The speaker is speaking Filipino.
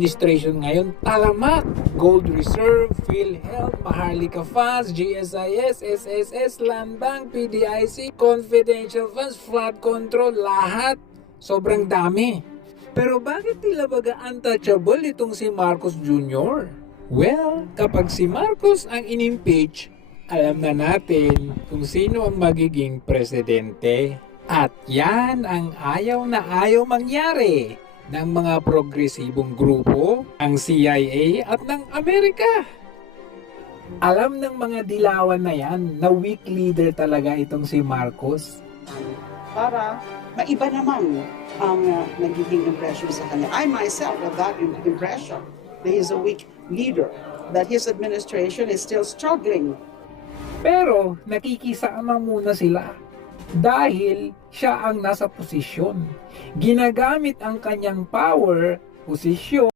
administration ngayon, talamak, Gold Reserve, PhilHealth, Maharlika Funds, GSIS, SSS, Land Bank, PDIC, Confidential Funds, Flood Control, lahat. Sobrang dami. Pero bakit tila baga untouchable itong si Marcos Jr.? Well, kapag si Marcos ang inimpeach, alam na natin kung sino ang magiging presidente. At yan ang ayaw na ayaw mangyari ng mga progresibong grupo, ang CIA at ng Amerika. Alam ng mga dilawan na yan na weak leader talaga itong si Marcos. Para maiba naman ang nagiging impression sa kanya. I myself have that impression that he's a weak leader, that his administration is still struggling. Pero nakikisama muna sila dahil siya ang nasa posisyon. Ginagamit ang kanyang power, posisyon,